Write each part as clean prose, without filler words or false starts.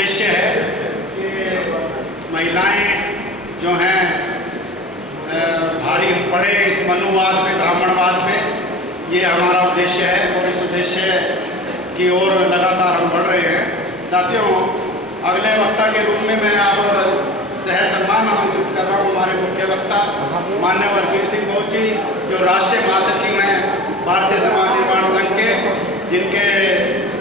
उद्देश्य है कि महिलाएं जो हैं भारी पड़े इस मनुवाद पे, ब्राह्मणवाद पे, ये हमारा उद्देश्य है और इस उद्देश्य की ओर लगातार हम बढ़ रहे हैं। साथियों, अगले वक्ता के रूप में मैं आप सह सम्मान आमंत्रित कर रहा हूँ हमारे मुख्य वक्ता मान्यवर वीर सिंह गौर जी, जो राष्ट्रीय महासचिव हैं भारतीय समाज निर्माण संघ के, जिनके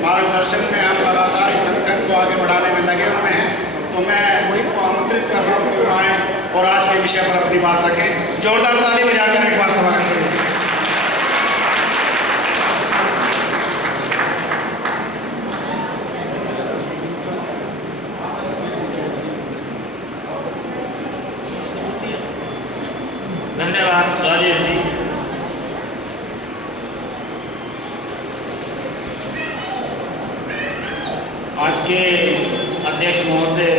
मार्गदर्शन में हम लगातार इस संगठन को आगे बढ़ाने में लगे हुए हैं। तो मैं उनको आमंत्रित कर रहा हूँ कि वो आएँ और आज के विषय पर अपनी बात रखें। जोरदार ताली बजाकर एक बार स्वागत करें। धन्यवाद राजेश जी। आज के अध्यक्ष महोदय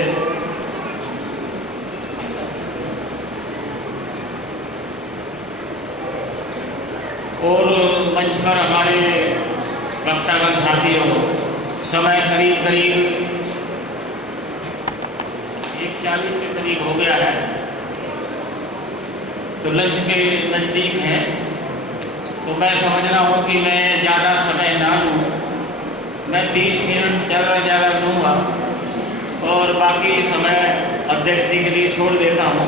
और मंच पर हमारे वक्तागण साथियों, समय करीब 1:40 के करीब हो गया है, तो लंच के नज़दीक हैं। तो मैं समझ रहा हूँ कि मैं ज़्यादा समय ना लूँ, मैं 20 मिनट ज़्यादा लूँगा और बाकी समय अध्यक्ष जी के लिए छोड़ देता हूँ।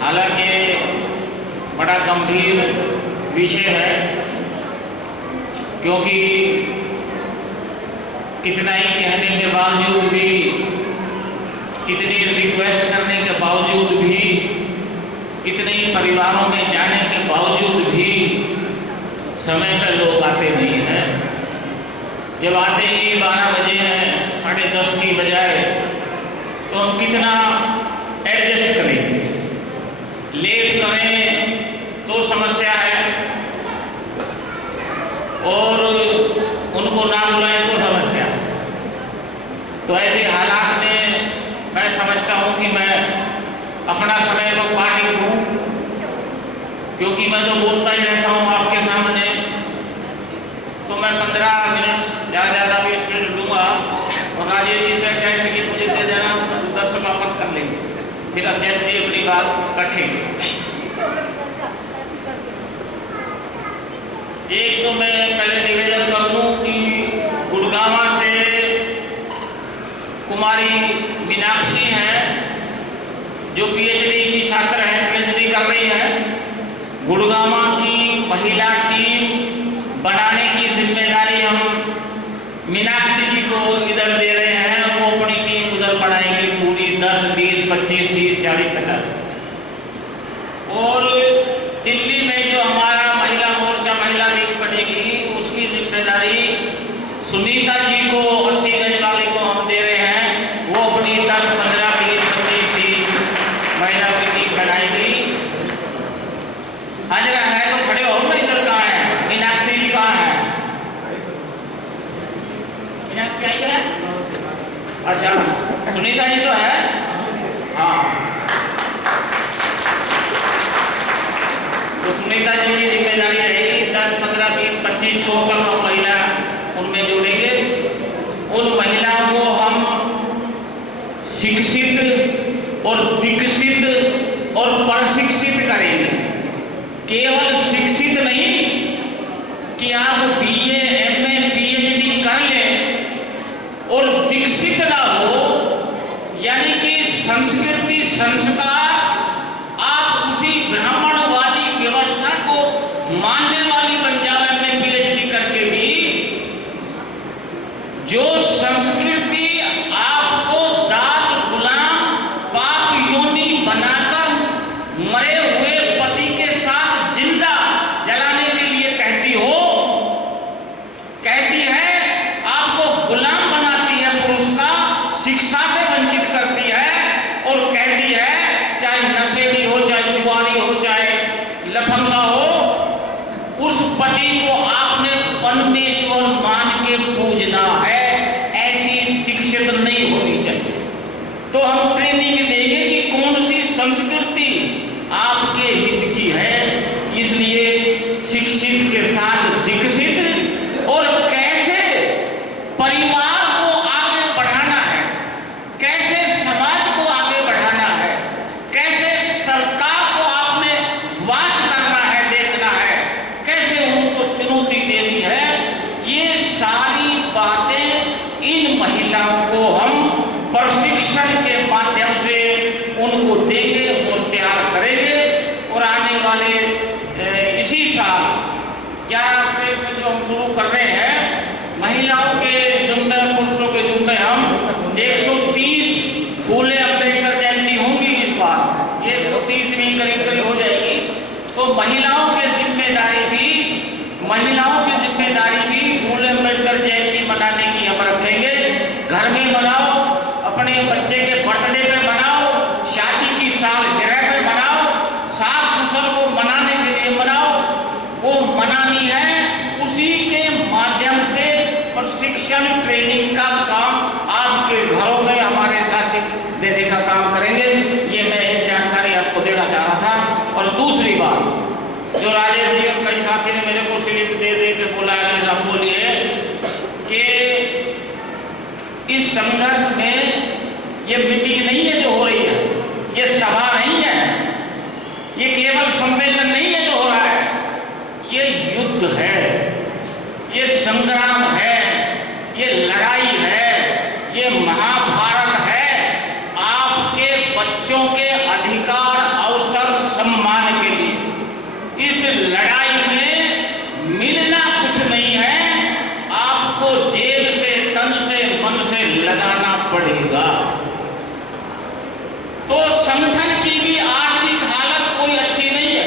हालांकि बड़ा गंभीर विषय है, क्योंकि कितना ही कहने के बावजूद भी, कितनी रिक्वेस्ट करने के बावजूद भी, कितने ही परिवारों में जाने के बावजूद भी समय पर लोग आते नहीं हैं। जब आते ही 12 बजे हैं, 10:30 की बजाय, तो हम कितना एडजस्ट करेंगे? लेट करें तो समस्या है और उनको ना बुलाएं तो समस्या है। तो ऐसे हालात में मैं समझता हूँ कि मैं अपना समय तो काट ही दूँ, क्योंकि मैं तो बोलता ही रहता हूँ आपके सामने। तो मैं 15 मिनट ज़्यादा 20 मिनट लूँगा और राजेश जी से चाहे कि मुझे दे देना, उधर समापन कर लेंगे, फिर अध्यक्ष जी अपनी बात रखेंगे। एक तो मैं पहले निवेदन कर दूँ कि गुड़गावा से कुमारी मीनाक्षी हैं, जो पीएचडी की छात्र हैं, पीएचडी कर रही हैं। गुड़गावा की महिला टीम बनाने की जिम्मेदारी हम मीनाक्षी जी को इधर दे रहे हैं। वो अपनी टीम उधर बनाएंगी पूरी 10, 20, 25, 30, 40, 50। और दिल्ली में जो हमारा महिला मोर्चा महिला लीग बनेगी, उसकी जिम्मेदारी सुनीता जी को, 80 गज वाली को हम दे रहे हैं। वो अपनी 10, 15, 20, 25, 30 महिला की टीम बनाएगी। हाजरा है तो खड़े हो ना, इधर कहाँ है? मीनाक्षी जी कहाँ है? मीनाक्षी आई है? अच्छा, सुनीता जी तो है। हाँ, तो सुनीता जी की जिम्मेदारी रहेगी 10, 15, 20, 25, 100 तक हम महिला उनमें जोड़ेंगे। उन महिलाओं को हम शिक्षित और विकसित और प्रशिक्षित करेंगे। केवल शिक्षित नहीं कि आप BA, MA, PhD कर लें और विकसित ना हो, यानी कि संस्कृति संस्कार आप उसी ब्राह्मणवादी व्यवस्था को मानने वाली बन जाए में PhD करके भी। जो संस्कृति आपको दास गुलाम पाप योनि बनाकर मरे हुए पति के साथ जिंदा जलाने के लिए कहती है, आपको गुलाम बनाती है, पुरुष का शिक्षा से वंचित करती है और कहती है 130 फूले अम्बेडकर जयंती होंगी इस बार, 130वीं करीब करीब हो जाएगी। तो महिलाओं की जिम्मेदारी भी फूले अम्बेडकर जयंती मनाने की हम रखेंगे। घर में मनाओ, अपने बच्चे के बर्थडे पे मनाओ, शादी की सालगिरह पे मनाओ, सास ससुर को मनाने के लिए मनाओ। वो मनानी है, उसी के माध्यम से प्रशिक्षण ट्रेनिंग का काम आपके घरों में हमारे साथ देने का काम करेंगे। ये मैं एक जानकारी आपको देना चाह रहा था। और दूसरी बात, जो राजेश जी और कई साथी ने मेरे को स्लिप दे के बोला है, आप बोलिए कि इस संघर्ष में ये मीटिंग नहीं है जो हो रही है, ये सभा नहीं है, ये केवल सम्मेलन नहीं है जो हो रहा है, ये युद्ध है, ये संग्राम है, ये लड़ाई है, ये महाभारत है आपके बच्चों के अधिकार अवसर सम्मान के लिए। इस लड़ाई में मिलना कुछ नहीं है, आपको जेब से, तन से, मन से लगाना पड़ेगा। तो संगठन की भी आर्थिक हालत कोई अच्छी नहीं है।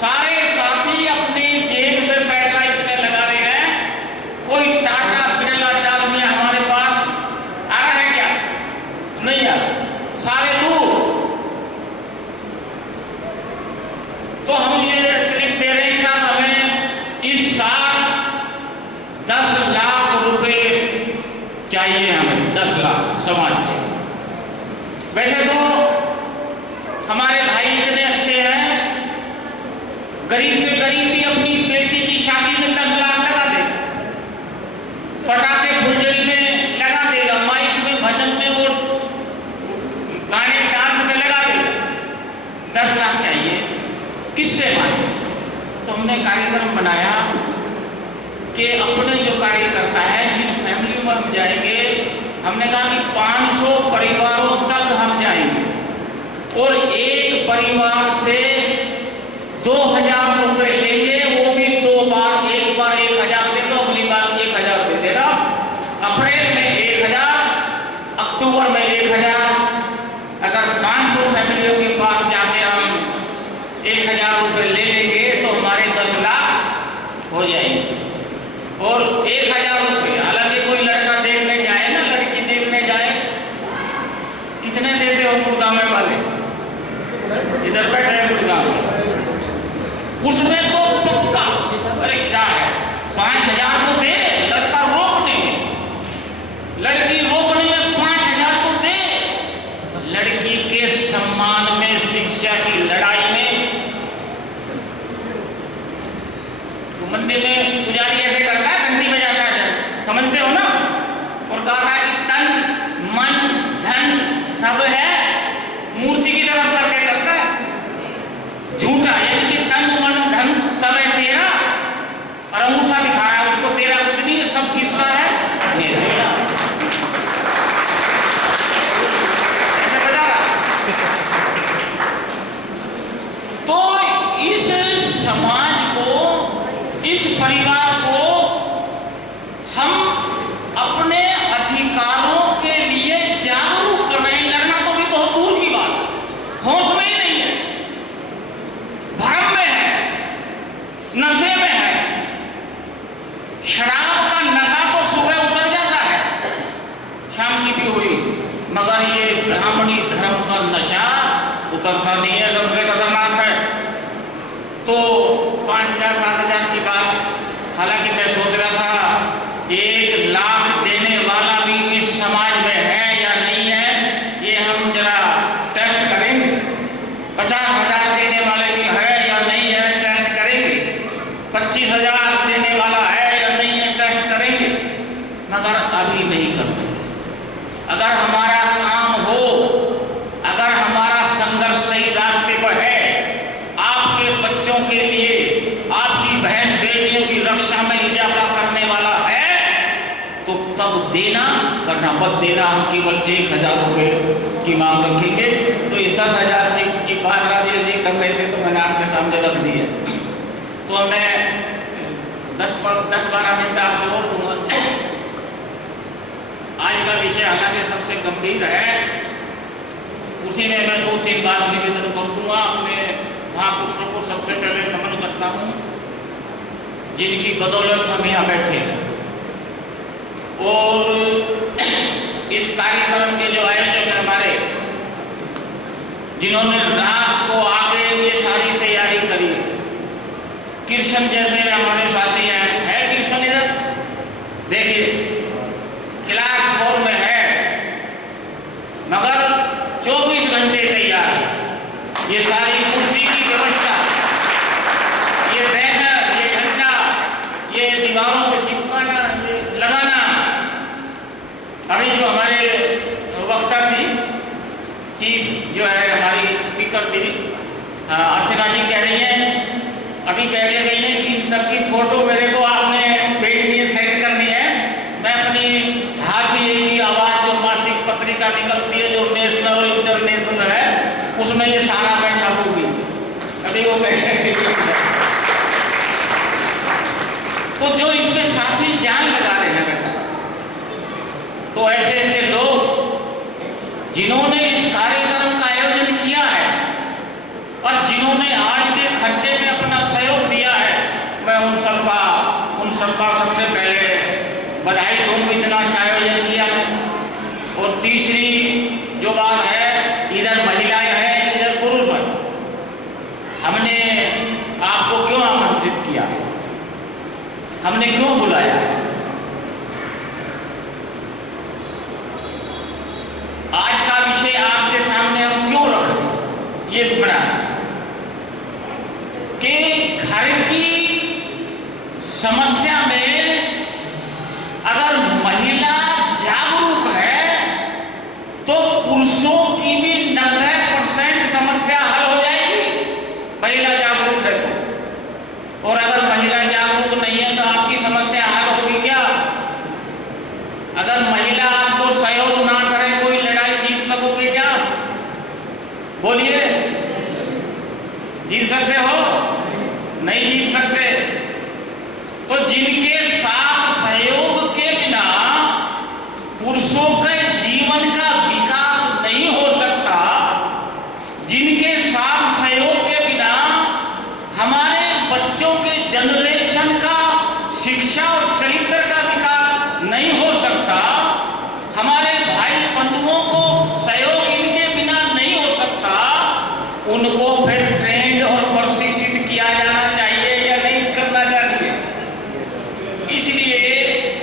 सारे साथी अपने जेब से पैसा इसमें लगा रहे हैं। कोई टाटा बिरला डालमिया हमारे पास आ रहा है क्या? नहीं आ, सारे दूर। तो हम ये स्लिप दे रहे हैं साहब, हमें इस साल 10 लाख रुपए चाहिए, हमें 10 लाख समाज से। वैसे तो हमारे भाई इतने अच्छे हैं, गरीब से गरीब भी अपनी बेटी की शादी में 10 लाख लगा दे, पटाखे फुलझड़ी में लगा देगा, माइक में, भजन में, वो गाने डांस में लगा देगा। 10 लाख चाहिए, किससे मांगे? तो हमने कार्यक्रम बनाया कि अपने जो कार्यकर्ता है, जिन फैमिली में हम जाएंगे, हमने कहा कि 500 परिवारों तक हम जाएंगे और एक परिवार से 2000 रुपए लेंगे। वो भी 2 बार, एक बार 1000 दे दो, अगली बार 1000 दे देना। अप्रैल में 1000, अक्टूबर में 1000। अगर 500 फैमिलियों के पास जाके हम 1000 रुपए ले लेंगे तो हमारे 10 लाख हो जाएंगे। और 1000 रुपए, हालांकि कोई लड़का देखने जाए ना, लड़की देखने जाए, कितने देते हो गुड़गांव वाले? इधर बैठे हैं गुड़गांव में, उसमें तो तुक्का। अरे क्या है, 5000 तो दे, लड़का रोकने में, लड़की रोकने में 5000 तो दे। लड़की के सम्मान में, शिक्षा की लड़ाई में, तो मंदिर में पुजारी ऐसे करता है, घंटी बजाता है, समझते हो ना? और कहा है कि तन मन धन सब है, मूर्ति की तरफ करके करता है, झूठा। यानी कि तन मन धन सब है तेरा, और अंगूठा दिखा रहा है उसको, तेरा कुछ नहीं है, सब किसका है? मेरा। ऐसे बजा रहा। तो इस समाज को, इस परिवार को हम अपने अधिकारों के लिए जागरूक कर रहे हैं। लड़ना तो भी बहुत दूर की बात है, होश में ही नहीं है, भ्रम में है, नशे में है। शराब का नशा तो सुबह उतर जाता है, शाम की भी हुई, मगर ये ब्राह्मणी धर्म का नशा उतरता नहीं है, सबसे खतरनाक है। तो 5000 7000 की बात, हालांकि मैं सोच रहा था 1 लाख देने वाला भी इस समाज में है या नहीं है, ये हम जरा टेस्ट करेंगे। 50,000 देने वाले भी है या नहीं है, टेस्ट करेंगे। 25,000 देने वाला है या नहीं है, टेस्ट करेंगे। मगर अभी नहीं करते। अगर हमारा काम हो, अगर हमारा संघर्ष सही रास्ते पर है, आपके बच्चों के लिए, आपकी बहन बेटियों की रक्षा में इजाफा करने वाला है, तो तब देना, करना मत देना। हम केवल 1000 रुपए की मांग रखेंगे। तो ये 10,000 की बात राजेश जी कर रहे थे, तो मैंने आपके सामने रख दी है। तो मैं 10-12 मिनट आपसे और लूँगा। आज का विषय हालांकि सबसे गंभीर है, उसी में मैं 2-3 बात निवेदन कर दूंगा। अपने महापुरुषों को सबसे पहले नमन करता हूँ, जिनकी बदौलत हम यहाँ बैठे हैं। और इस कार्यक्रम के जो आयोजक हैं हमारे, जिन्होंने रात को आके ये सारी तैयारी करी है, कृष्ण जैसे हमारे साथी हैं। है कृष्ण इधर? देखिए, क्लास 4 में है, मगर 24 घंटे तैयार है। ये सारी कुर्सी की व्यवस्था, ये बैनर, ये झंडा, ये दीवारों पे चिपकाना, ये लगाना। अभी जो हमारे वक्ता थी, चीफ जो है हमारी स्पीकर थी अर्चना जी, कह रही हैं, अभी कह के गई है कि इन सबकी फोटो मेरे को आपने पेज में सेट करनी है। मैं अपनी हाशिए की आवाज़ जो मासिक पत्रिका निकलती है, जो नेशनल और इंटरनेशनल है, उसमें ये सारा मैं छापूंगी। अभी वो कह तो जो इसमें साथी जान लगा रहे हैं बेटा, तो ऐसे ऐसे लोग जिन्होंने इस कार्यक्रम का आयोजन किया है और जिन्होंने आज के खर्चे में अपना सहयोग दिया है, मैं उन सबका सबसे पहले बधाई दूँ, इतना अच्छा आयोजन किया है। और तीसरी जो बात है, इधर महिलाएं हैं, इधर पुरुष हैं। हमने आपको क्यों आमंत्रित किया, हमने क्यों बुलाया? आज का विषय आपके सामने हम क्यों रख रहे हैं, ये बड़ा कि घर की समस्या में अगर महिला जागरूक है तो पुरुषों की भी 90% समस्या हल हो जाएगी, महिला जागरूक है तो। और अगर महिला जागरूक नहीं है तो आपकी समस्या हल होगी क्या? अगर महिला आपको सहयोग ना करे, कोई लड़ाई जीत सकोगे क्या? बोलिए, जीत सकते हो? नहीं जीत सकते। तो जिनके साथ सहयोग के बिना पुरुषों के जीवन का विकास नहीं हो सकता, जिनके साथ सहयोग के बिना हमारे बच्चों के जनरेशन का शिक्षा और चरित्र का विकास नहीं हो सकता, हमारे भाई बंधुओं को सहयोग इनके बिना नहीं हो सकता, उनको फिर ट्रेंड और प्रशिक्षित किया जाना चाहिए या नहीं करना चाहिए? इसलिए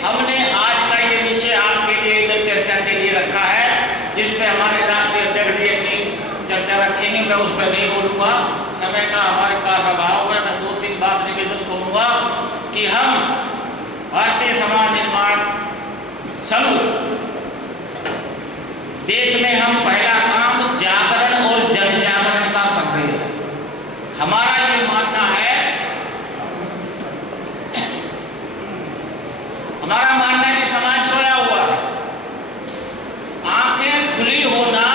हमने आज का ये विषय आपके लिए इधर चर्चा के लिए रखा है, जिस पे हमारे राष्ट्रीय अध्यक्ष जी अपनी चर्चा रखेंगे। मैं उस पर नहीं बोलूँगा, समय का हमारे पास अभाव है। मैं 2-3 बात निवेदन करूँगा कि हम भारतीय समाज निर्माण संघ, देश में हम पहला काम जागरण और जन जागरण का कर रहे हैं। हमारा ये मानना है, हमारा मानना है कि समाज सोया हुआ है, आंखें खुली होना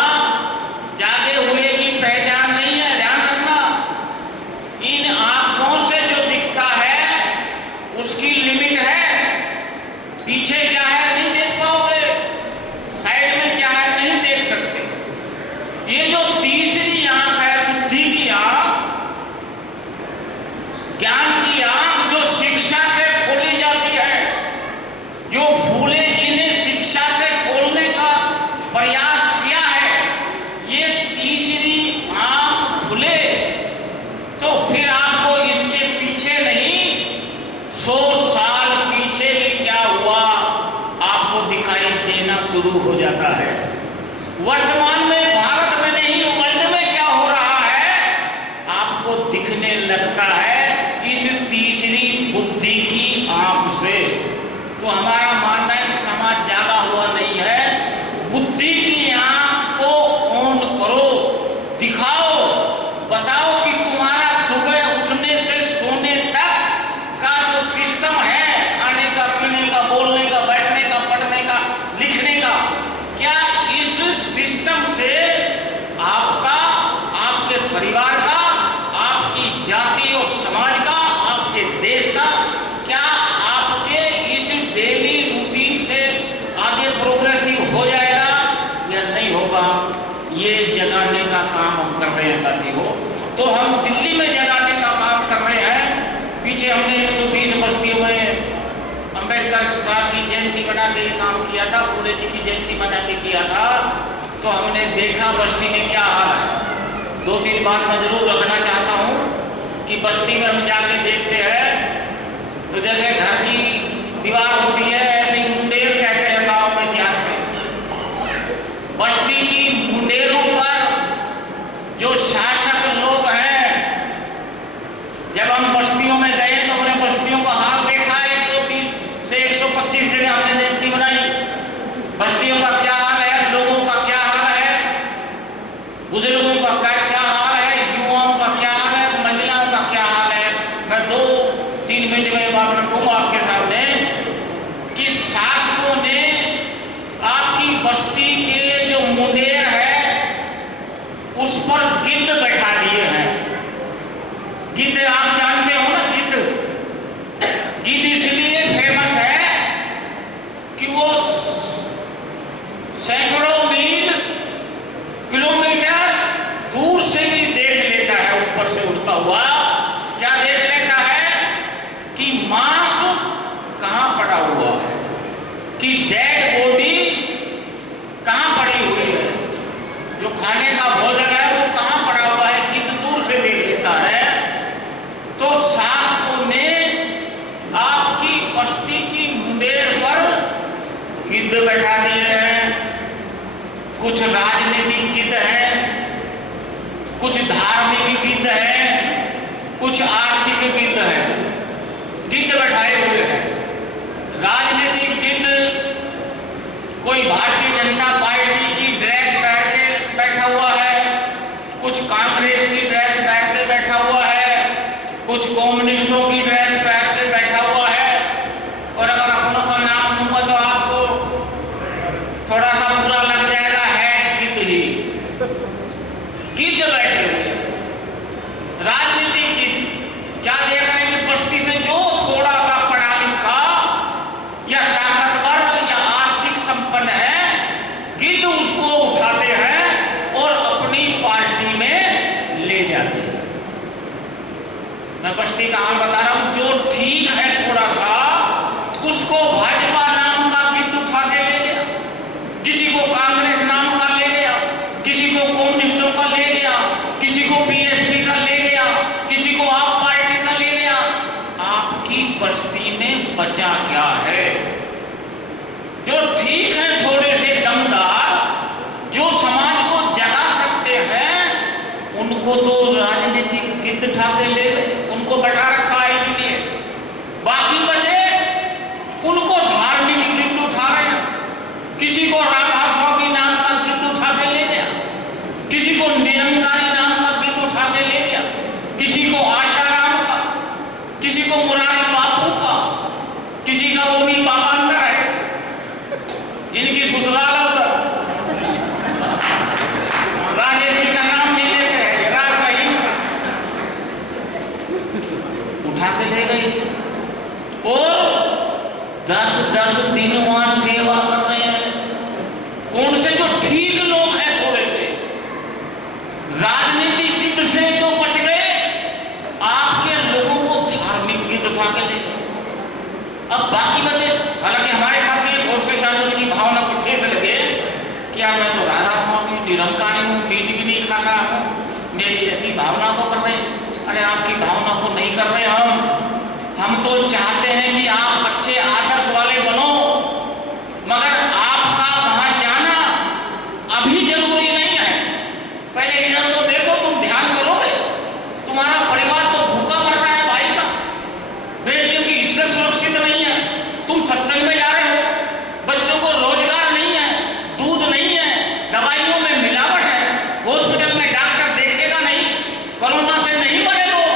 जागे हुए की पहचान नहीं है, ध्यान रखना। इन आंखों से जो दिखता है उसकी लिमिट है, पीछे क्या है नहीं देख पाओगे, साइड में क्या है नहीं देख सकते। ये जो तीसरी आंख है, बुद्धि की आंख, ज्ञान की आंख, जो शिक्षा से खोली जाती है, जो फूले जी ने शिक्षा से खोलने का प्रयास किया है, ये तीसरी आंख खुले तो फिर आपको इसके पीछे नहीं, 100 साल पीछे भी क्या हुआ आपको दिखाई देना शुरू हो जाता है। वर्तमान में भारत में नहीं, वर्ल्ड में क्या हो रहा है आपको दिखने लगता है इस तीसरी बुद्धि की आंख से। तो हमारा मानना है कि समाज जागा हुआ नहीं है, बुद्धि की आंख को ऑन करो, दिखाओ, बताओ कि तुम्हारा सुबह उठने से सोने तक का जो सिस्टम है, खाने का, पीने का, बोलने का, बैठने का, पढ़ने का, लिखने का, क्या इस सिस्टम से आपका, आपके परिवार का, आपकी जाति और समाज का, आपके देश का, क्या आपके इस डेली ये जगाने का काम हम कर रहे हैं साथियों। तो हम दिल्ली में जगाने का काम कर रहे हैं। पीछे हमने 120 बस्तियों में अम्बेडकर साहब की जयंती बना के काम किया था, फूले जी की जयंती बना के किया था। तो हमने देखा बस्ती में क्या हाल है। 2-3 बात मैं जरूर रखना चाहता हूँ कि बस्ती में हम जाके देखते हैं तो जैसे घर की दीवार होती है ऐसे ही मुंडेर कहते हैं गाँव में ध्यान में। बस्ती की मुंडेरों पर जो शासक लोग हैं, जब हम बस्तियों में गए तो हमने बस्तियों का हाल देखा। 120 से 125 जगह हमने जयंती बनाई। बस्तियों का क्या हाल है, लोगों का क्या हाल है, बुजुर्गों का क्या हाल है, युवाओं का क्या हाल है, महिलाओं का क्या हाल है। मैं 2-3 मिनट में बात रखूंगा आपके सामने कि शासकों ने आपकी बस्ती के जो मुंडेर है उस पर गिद्ध बैठा दिए हैं। गिद्ध आप जानते हो ना, गिद्ध। गिद्ध इसलिए फेमस है कि वो सैकड़ों मील, किलोमीटर दूर से भी देख लेता है, ऊपर से उड़ता हुआ। क्या देख लेता है कि मांस कहां पड़ा हुआ है, कि डेड बॉडी कहां पड़ी हुई है, जो खाने का भोजन है वो कहां पड़ा हुआ है, गिद्ध दूर से देख लेता है। तो शासकों ने आपकी बस्ती की मुंडेर पर गिद्ध बैठा दिए हैं। कुछ राजनीतिक गिद्ध हैं, कुछ धार्मिक गिद्ध हैं, कुछ आर्थिक गिद्ध हैं। गिद्ध बैठाए हुए हैं। राजनीतिक गिद्ध कोई भारतीय जनता पार्टी की ड्रेस पहन के बैठा हुआ है, कुछ कांग्रेस की ड्रेस पहन के बैठा हुआ है, कुछ कम्युनिस्टों की ड्रेस पहन के बैठा हुआ है। और अगर अपनों का नाम लूंगा तो आपको थोड़ा सा बुरा लग जाएगा, है गिद्ध ही। गिद्ध बैठे हुए हैं, राजनीतिक गिद्ध। क्या देख रहे हैं कि बस्ती से जो थोड़ा सा पढ़ा लिखा या ताकतवर या आर्थिक संपन्न है, गिद्ध उसको उठाते हैं और अपनी पार्टी में ले जाते हैं। मैं बस्ती का हाल बता रहा हूं। जो ठीक है थोड़ा सा, उसको भाजपा नाम का गिद्ध उठा के ले गया, किसी को कांग्रेस नाम का ले गया, किसी को कम्युनिस्टों का ले गया, किसी को बीएसपी का ले गया, किसी को आप पार्टी का ले गया। आपकी बस्ती में बचा क्या है? जो ठीक है थोड़े से दमदार, जो समाज को जगा सकते हैं, उनको तो राजनीतिक गिद्ध उठाते ले गए, उनको बैठा रखा है इसलिए। बाकी बचे उनको धार्मिक गिद्ध उठा रहे हैं। किसी को राधा स्वामी नाम का गिद्ध उठा के ले गया, किसी को निरंकारी नाम का गिद्ध उठा के ले गया, किसी को आशाराम का, किसी को मुरारी बापू का, किसी का वो भी बाबा अंदर है, इनकी ससुराल उधर राजेश जी का नाम नहीं लेते हैं, राज रहीम उठा के ले गए। और 10-10 दिन वहां सेवा कर रहे हैं। कौन से? जो ठीक लोग हैं थोड़े से, राजनीतिक गिद्ध से जो बच गए, आपके लोगों को धार्मिक गिद्ध उठा के ले गए। अब बाकी बचे, हालांकि हमारे साथ ये बहुत से शासकों की भावना को ठेस लगे कि यार मैं तो राधा स्वामी निरंकारी हूँ, मीट भी नहीं खाता हूँ, मेरी ऐसी भावना को कर रहे हैं। अरे आपकी भावना को नहीं कर रहे हम तो चाहते हैं कि आप अच्छे आदर्श वाले बनो, मगर आपका वहां जाना अभी जरूरी नहीं है। पहले इधर तो देखो, तुम ध्यान करोगे, तुम्हारा परिवार तो भूखा मर रहा है भाई का, बेटियों की इज्जत सुरक्षित नहीं है, तुम सत्संग में जा रहे हो, बच्चों को रोजगार नहीं है, दूध नहीं है, दवाइयों में मिलावट है, हॉस्पिटल में डॉक्टर देखेगा नहीं, कोरोना से नहीं मरे लोग,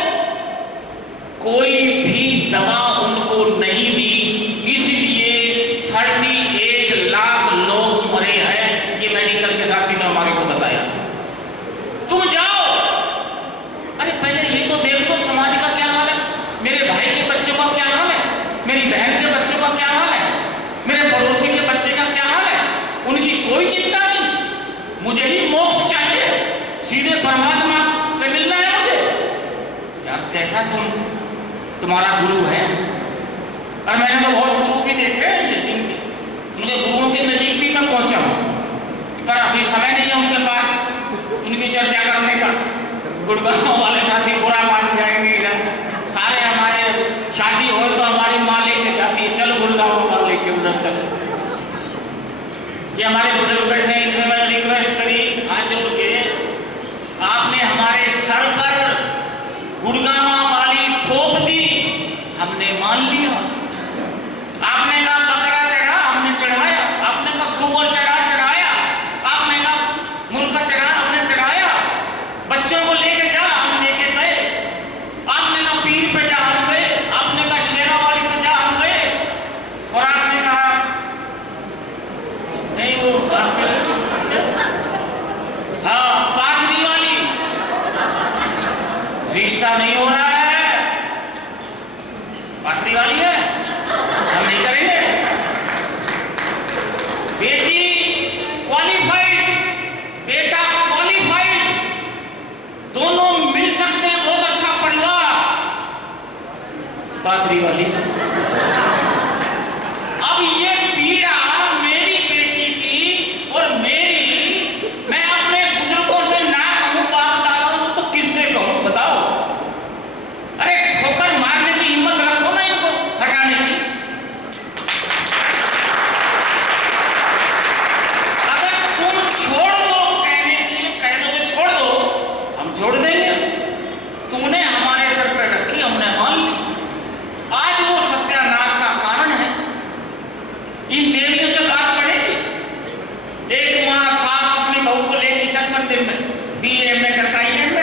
कोई भी दवा उनको नहीं दी, इसलिए 38 लाख लोग मरे हैं। ये मेडिकल के साथी ने हमारे को बताया। तुम जाओ, अरे पहले ये तो देख लो समाज का क्या हाल है, मेरे भाई के बच्चों का क्या हाल है, मेरी बहन के बच्चों का क्या हाल है, मेरे पड़ोसी के बच्चे का क्या हाल है। उनकी कोई चिंता नहीं, मुझे ही मोक्ष चाहिए। सीधे परमात्मा से मिलना है मुझे। यार कैसा तुम्हारा गुरु है। और मैंने तो बहुत गुरु भी देखे हैं, लेकिन उनके गुरुओं के नजीक भी मैं पहुंचा हूं, पर अभी समय नहीं है उनके पास उनकी चर्चा करने का। गुड़गांव वाले साथी बुरा मान जाएंगे, इधर सारे हमारे शादी हो तो हमारी माँ लेके जाती है, चल गुड़गांव वाले के उधर तक। ये हमारे बुजुर्ग बैठे हैं, इनसे मैंने रिक्वेस्ट करी आज जो के आपने हमारे सर पर गुड़गांव वाली थोप दी, हमने मान लिया। आपने कहा बकरा चढ़ा, हमने चढ़ाया। आपने कहा सुअर चढ़ाया। आपने कहा मुर्गा चढ़ा, हमने चढ़ाया। बच्चों को लेके जा, हम लेके गए। आपने कहा पीर पे जा, हम गए। आपने कहा शेरावाली पे जा, हम गए। और आपने कहा नहीं वो हाँ पादरी वाली रिश्ता नहीं हो रहा है, पादरी वाली है, हम नहीं करेंगे। बेटी क्वालिफाइड, बेटा क्वालिफाइड, दोनों मिल सकते हैं, बहुत अच्छा परिवार, पादरी वाली। अब ये पीड़ा मेरी बेटी की और मेरी, मैं अपने बुजुर्गों से ना कहूं, बाप दादाओं तो किससे कहूं बताओ। अरे ठोकर मारने की हिम्मत रखो ना इनको हटाने की। अगर तुम छोड़ दो, कहने के लिए कह दोगे छोड़ दो, हम छोड़ देंगे। तूने हमारे सर पे रखी, हमने मान ली। आज वो सत्यानाश का कारण है। इन देवियों से बात पड़ेगी। एक माँ सास अपनी बहू को लेके चल मंदिर में, BA में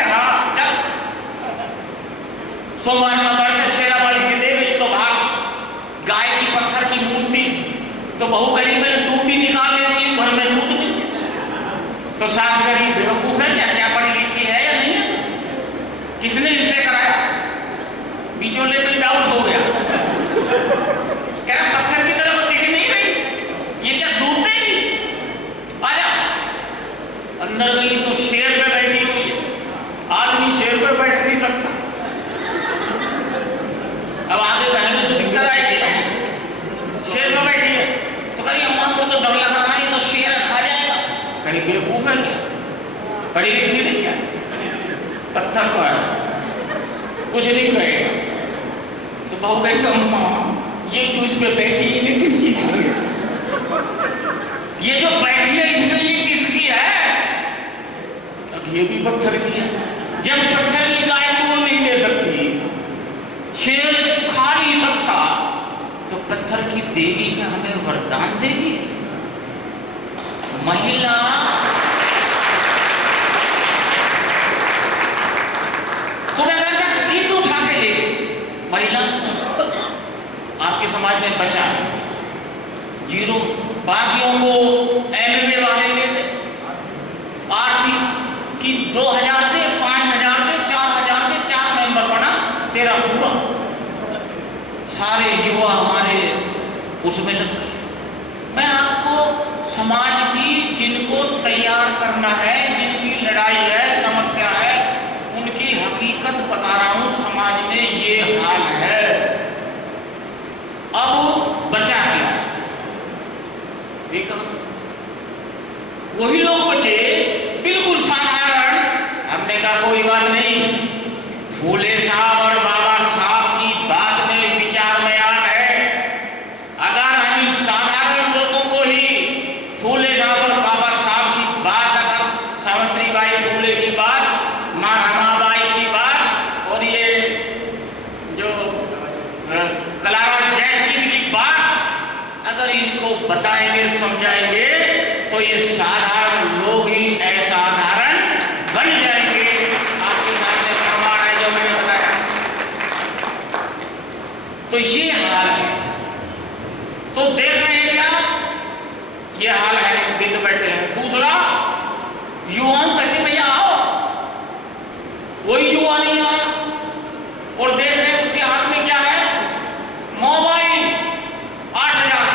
हाँ चल, सोमवार का बढ़कर शेरावाली के दे गई तो भाग। गाय की पत्थर की मूर्ति तो बहू कहीं मैंने दूध भी निकाल लेती है, घर में दूध नहीं। तो सास कहीं बेवकूफ है क्या, क्या पढ़ी लिखी है या नहीं है? किसने रिश्ते कराया? बिचौले पे डाउट हो गया, कह रहा पत्थर की तरफ दिख नहीं रही, ये क्या दूध देगी? आजा। अंदर गई तो शेर पे बैठी हुई है। आदमी शेर पे बैठ नहीं सकता। अब आगे बहन में तो दिक्कत आएगी, शेर पे बैठी है तो कहीं अम्मा को तो डर लग रहा है तो शेर खा जाएगा। कहीं बेवकूफ है क्या, पढ़ी लिखी नहीं क्या? पत्थर को आया कुछ नहीं कहेगा। तो बहू कहती अम्मा ये जो इस पे बैठी है ये किस चीज की है? ये जो बैठी है इसमें ये किसकी है? ये भी पत्थर की है। जब पत्थर की गाय दूध नहीं दे सकती, शेर खा नहीं सकता, तो पत्थर की देवी क्या हमें वरदान देगी? महिला तुम्हें अगर गीत उठा के ले, महिला आपके समाज में बचा है 0, बाकियों को MMA वाले लेते, आर्थिक कि 2000 दे, 5000 दे, 4000 दे, 4 मेंबर बना तेरा पूरा। सारे युवा हमारे उसमें लग गए। मैं आपको समाज की जिनको तैयार करना है, जिनकी लड़ाई है, समस्या है, उनकी हकीकत बता रहा हूं। समाज में ये हाल है। अब बचा क्या? वही लोग बचे बिल्कुल साधारण। हमने कहा कोई बात नहीं, फूले साहब और बाबा साहब की बात में विचार में आ गए। अगर हम साधारण लोगों को ही फूले साहब और बाबा साहब की बात, अगर सावित्री बाई फूले की बात, माँ रमाबाई की बात और ये जो कलारा जैटकिन की बात अगर इनको बताएंगे, समझाएंगे, तो ये साधारण लोग ही असाधारण बन जाएंगे। आपके सामने प्रमाण है जो मैंने बताया। तो ये हाल है। तो देख रहे हैं क्या? ये हाल है, गिद्ध बैठे हैं। दूसरा, युवाओं कहते भैया आओ, कोई युवा नहीं आ रहा। और देख रहे हैं उसके हाथ में क्या है? मोबाइल। 8000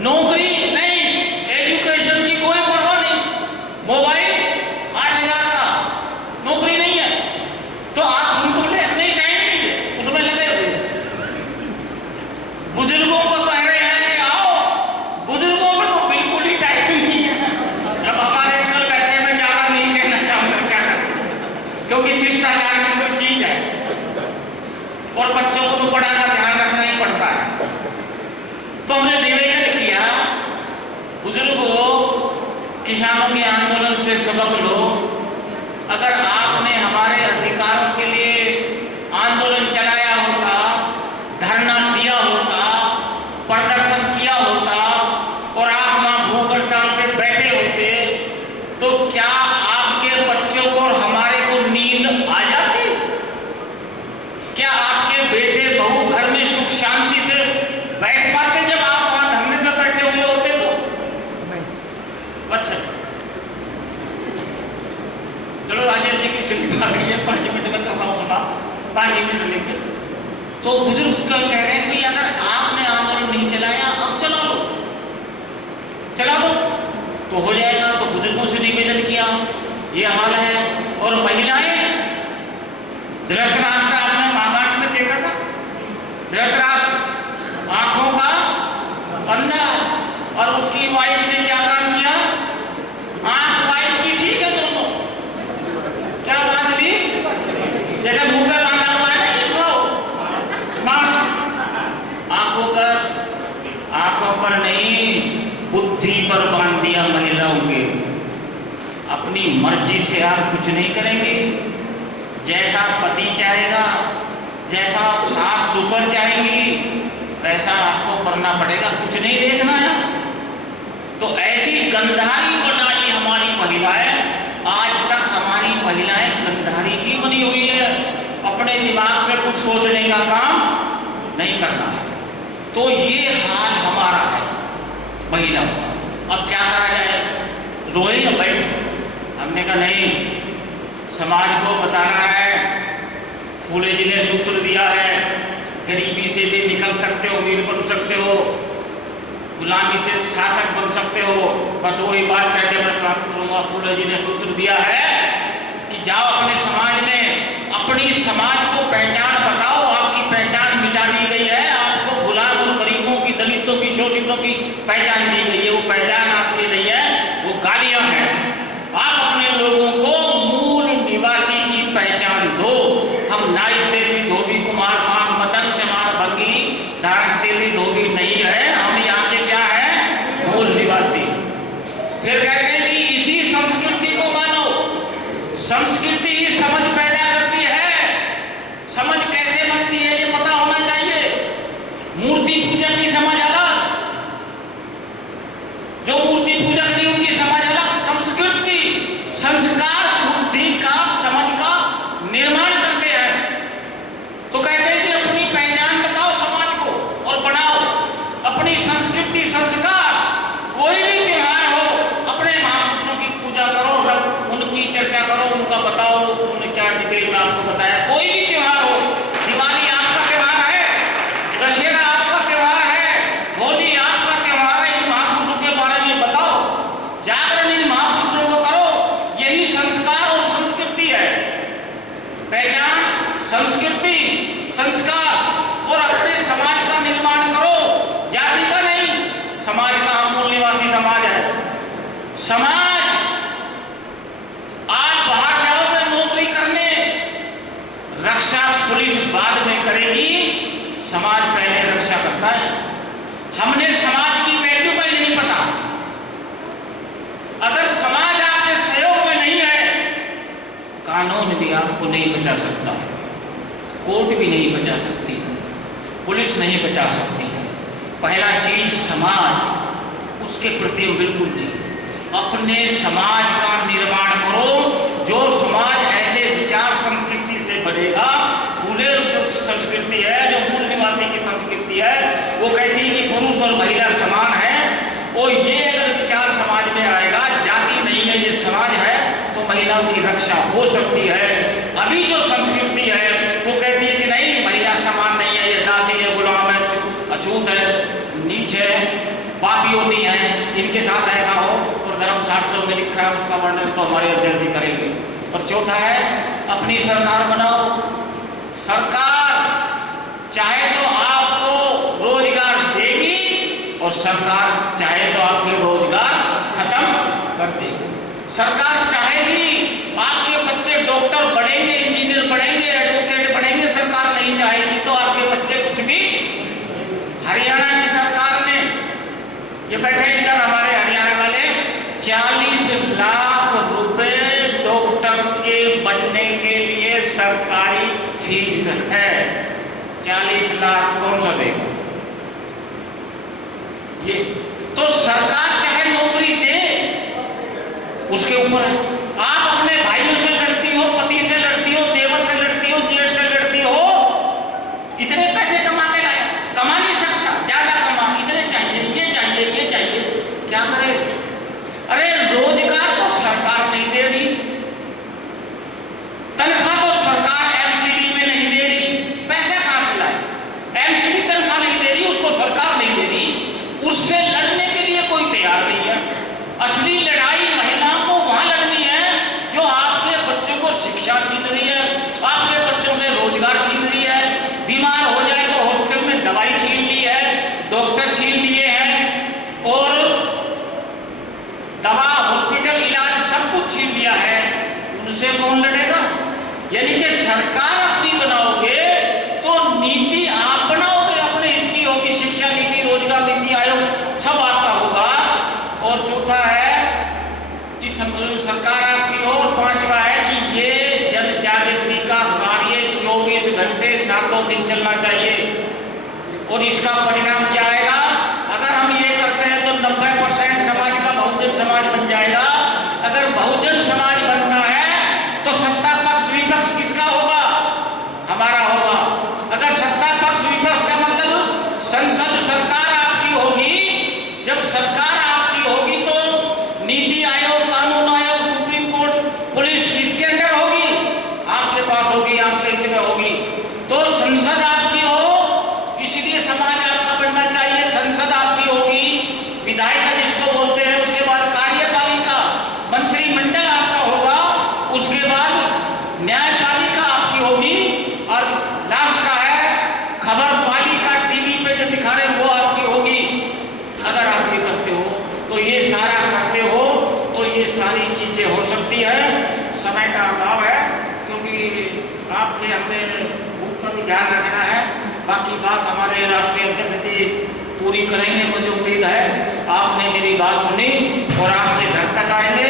नौकरी नहीं, एजुकेशन की कोई परवाह नहीं, मोबाइल 8000। और बच्चों को तो बड़ा का ध्यान रखना ही पड़ता है। तो हमने निवेदन किया, बुजुर्गों, किसानों के आंदोलन से सबक लो। अगर आपने हमारे अधिकारों के लिए आंदोलन चलाया होता, धरना दिया होता, प्रदर्शन किया होता और आप वहां भूख हड़ताल पे बैठे होते, तो क्या आपके बच्चों को और हमारे को नींद आ जाती? क्या आपके बेटे बहू घर में सुख शांति से बैठ पाते जब आप वहां धरने पे बैठे हुए होते? तो अच्छा, चलो राजेश जी की स्लिप आ गई है, 5 मिनट में कर रहा हूँ सभा, 5 मिनट लेंगे। तो बुजुर्ग क्या कह रहे हैं कि अगर आपने आंदोलन नहीं चलाया, अब चला लो तो हो जाएगा। तो बुजुर्गों से निवेदन किया, ये हाल है। और महिलाएं, धृतराष्ट्र आपने महाभारत में देखा था, धृतराष्ट्र आंखों का अंधा, और उसकी वाइफ ने क्या काम किया? आंख वाइफ की ठीक है दोनों, क्या बात ली, जैसे मुंह पे बांधा हुआ है मास्क, आंखों पर नहीं, बुद्धि पर बांध दिया महिलाओं के। अपनी मर्जी से आप कुछ नहीं करेंगे, जैसा पति चाहेगा, जैसा सास ससुर चाहेंगी, वैसा आपको करना पड़ेगा, कुछ नहीं देखना है। तो ऐसी गंधारी बनाई हमारी महिलाएं, आज तक हमारी महिलाएं गंधारी ही बनी हुई है, अपने दिमाग से कुछ सोचने का काम नहीं करना है। तो ये हाल हमारा है महिलाओं का। अब क्या करा जाए, रोए या बैठे? हमने कहा नहीं, समाज को बताना है। फूले जी ने सूत्र दिया है, गरीबी से भी निकल सकते हो, अमीर बन सकते हो, गुलामी से शासक बन सकते हो। बस वही बात कहते मैं प्राप्त करूंगा। फूले जी ने सूत्र दिया है कि जाओ अपने समाज में, अपनी समाज को पहचान बताओ। आपकी पहचान मिटा दी गई है, आपको गुलाम और गरीबों की, दलितों की, शोषितों की पहचान दी गई है। वो पहचान आपके लिए है, वो गालियां हैं। आप अपने लोगों को मूल निवासी की पहचान दो। हम नाई तेरी धोबी कुमार मांग मतंग चमार भंगी धारक तेरी धोबी नहीं है, हम यहाँ के क्या है? मूल निवासी। फिर कहते हैं कि इसी संस्कृति को मानो। संस्कृति ही समझ पैदा करती है। समझ कैसे बनती है ये पता होना चाहिए। मूर्ति पूजक की समझ अलग, जो मूर्ति पूजक नहीं उनकी समझ अलग। संस्कृति, संस्कार बुद्धि का, समझ का निर्माण करते हैं। तो कहते हैं कि अपनी पहचान बताओ समाज को और बनाओ अपनी संस्कृति, संस्कार। कोई भी त्योहार हो, अपने महापुरुषों की पूजा करो, उनकी चर्चा करो, उनका बताओ उन्होंने क्या डिटेल में आपको बताया। कोई भी त्योहार हो, दिवाली आपका त्योहार है, दशहरा आपका त्योहार है, होली आपका त्योहार है, इन महापुरुषों के बारे में बताओ, जागरण इन महापुरुषों को करो। यही संस्कार और संस्कृति है। पहचान, संस्कृति, संस्कार और अपने समाज का निर्माण करो, जाति का नहीं। समाज का हम मूल निवासी समाज है। समाज, आप बाहर जाओगे नौकरी करने, रक्षा पुलिस बाद में करेगी, समाज पहले रक्षा करता है। हमने समाज की वैल्यू का ही नहीं पता। अगर समाज आपके सहयोग में नहीं है, कानून भी आपको नहीं बचा सकता, कोर्ट भी नहीं बचा सकती, पुलिस नहीं बचा सकती है। पहला चीज समाज, उसके प्रति बिल्कुल नहीं। अपने समाज का निर्माण करो। जो समाज ऐसे विचार संस्कृति से बनेगा, फूले जो संस्कृति है, जो मूल निवासी की संस्कृति है, वो कहती है कि पुरुष और महिला समान है। और ये अगर विचार समाज में आएगा, जाति नहीं है ये समाज है, तो महिलाओं की रक्षा हो सकती है। अभी जो संस्कृति है वो कहती है कि नहीं, महिला समान नहीं है, ये दासी है, गुलाम है, अछूत है, नीच है, पापी होती है, इनके साथ ऐसा हो। और धर्मशास्त्रों में लिखा है, उसका वर्णन तो हमारे अध्यक्ष जी करेंगे। और चौथा है, अपनी सरकार बनाओ। सरकार चाहे तो आपको रोजगार देगी और सरकार चाहे तो आपके रोजगार खत्म कर देगी। सरकार चाहेगी आपके बच्चे डॉक्टर बढ़ेंगे, इंजीनियर बढ़ेंगे, एडवोकेट बढ़ेंगे, सरकार सरकार नहीं चाहेगी तो आपके बच्चे कुछ भी। हरियाणा की सरकार ने, ये बैठे इधर हमारे हरियाणा वाले, 40 लाख रुपए डॉक्टर के बनने के लिए सरकारी फीस है। 40 लाख कौन सा देगा ये? तो सरकार चाहे नौकरी दे, उसके ऊपर है। आप अपने भाइयों से लड़ती हो, पति से लड़ती हो, देवर से लड़ती हो, जेठ से लड़ती हो, इतने पैसे कमा के लाया, कमा नहीं सकता, ज्यादा कमा, इतने चाहिए, ये चाहिए, ये चाहिए, क्या करे? अरे रोजगार तो सरकार नहीं दे रही, तनख्वाह तो सरकार एमसीडी में नहीं दे रही, पैसा कहां से लाए? एमसीडी तनख्वाह नहीं दे रही, उसको सरकार नहीं दे रही, उससे लड़ने के लिए कोई तैयार नहीं है। असली लड़ाई महिलाओं को वहां लड़नी है जो आपके बच्चों को शिक्षा छीन रही है, आपके बच्चों से रोजगार छीन रही है, बीमार हो जाए तो हॉस्पिटल में दवाई छीन ली है, डॉक्टर छीन लिए हैं, और दवा, हॉस्पिटल, इलाज सब कुछ छीन लिया है। उनसे कौन लड़ेगा? यानी कि सरकार अपनी बनाओगे तो नीति आप बनाओगे, अपने हित की होगी, शिक्षा नीति, रोजगार नीति आयोग सब आपका होगा। और चौथा है कि सरकार आपकी, और पांचवा है कि ये जन जागृति का कार्य 24 घंटे 7 दिन चलना चाहिए। और इसका परिणाम क्या आएगा? अगर हम ये करते हैं तो 90% समाज का बहुजन समाज बन जाएगा। अगर बहुजन समाज बनता है तो सत्ता पक्ष विपक्ष किसका होगा? हमारा होगा। अगर सत्ता पक्ष विपक्ष का मतलब संसद, सरकार आपकी होगी। जब सरकार आपकी होगी तो नीति आयोग, कानून आयोग, सुप्रीम कोर्ट, पुलिस किसके अंडर होगी? आपके पास होगी, आपके हित में होगी। तो संसद आपकी हो, इसलिए समाज आपका बनना चाहिए। संसद आपकी होगी, विधायिका जिसको बोलते हैं, उसके बाद कार्यपालिका, मंत्रिमंडल आपका होगा, उसके बाद न्यायपालिका आपकी होगी, और लास्ट का है खबर पालिका, टीवी पे जो दिखा रहे हैं वो आपकी होगी। अगर आप ये करते हो तो, ये सारा करते हो तो ये सारी चीजें हो सकती है। समय का अभाव है क्योंकि आपके हमने भूख का भी ध्यान रखना है। बाकी बात हमारे राष्ट्रीय अध्यक्ष जी पूरी करेंगे, मुझे उम्मीद है। आपने मेरी बात सुनी और आपके घर तक आएंगे।